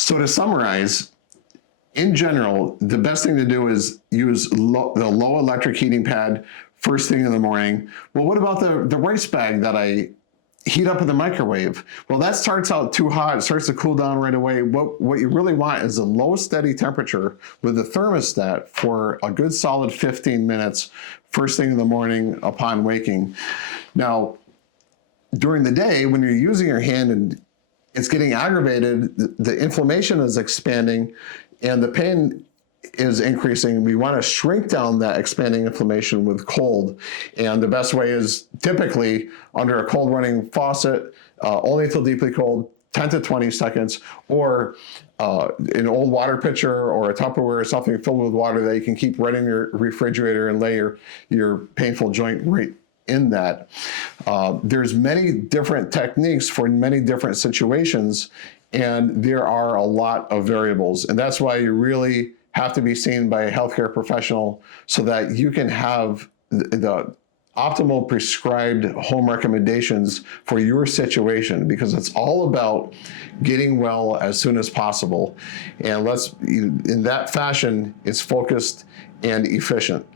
So to summarize, in general, the best thing to do is use the low electric heating pad first thing in the morning. Well, what about the rice bag that I heat up in the microwave? Well, that starts out too hot. It starts to cool down right away. What you really want is a low, steady temperature with the thermostat for a good solid 15 minutes first thing in the morning upon waking. Now, during the day, when you're using your hand and it's getting aggravated, the inflammation is expanding and the pain is increasing. We want to shrink down that expanding inflammation with cold. And the best way is typically under a cold running faucet, only until deeply cold, 10 to 20 seconds, or an old water pitcher or a Tupperware or something filled with water that you can keep right in your refrigerator and lay your painful joint right in that. There's many different techniques for many different situations, and there are a lot of variables. And that's why you really have to be seen by a healthcare professional so that you can have the optimal prescribed home recommendations for your situation, because it's all about getting well as soon as possible. And in that fashion, it's focused and efficient.